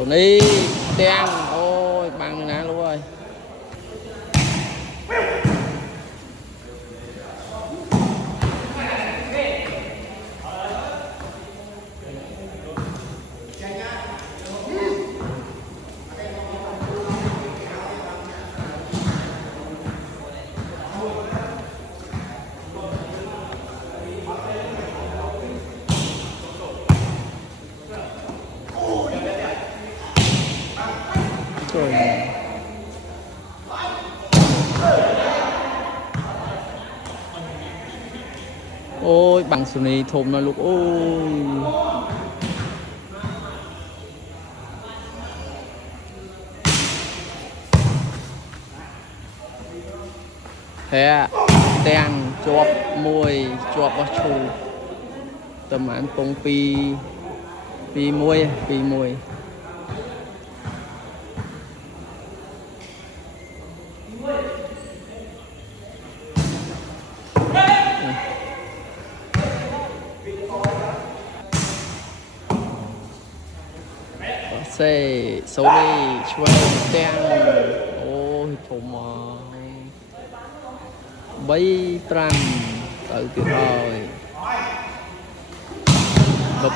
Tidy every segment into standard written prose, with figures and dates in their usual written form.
Sony đen ôi bằng nè luôn rồi. Trời. Ôi bằng Sony thùng nó lúc ôi. Thế đen chọp môi chọp vào chù tầm án bông pi môi xe số đi chơi đen ôi thùng bấy trăng tự tuyệt vời đập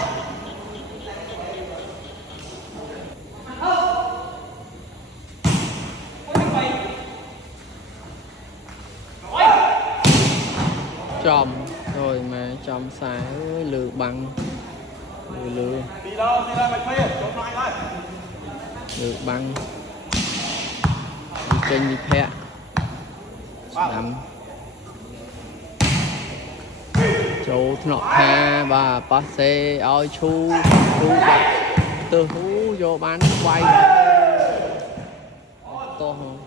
chòm rồi mà chòm sai lừa bằng lừa băng đi trên đi phe nằm chỗ nọ ha và passe oi chu bạc từ hú vô bán quay to hơn.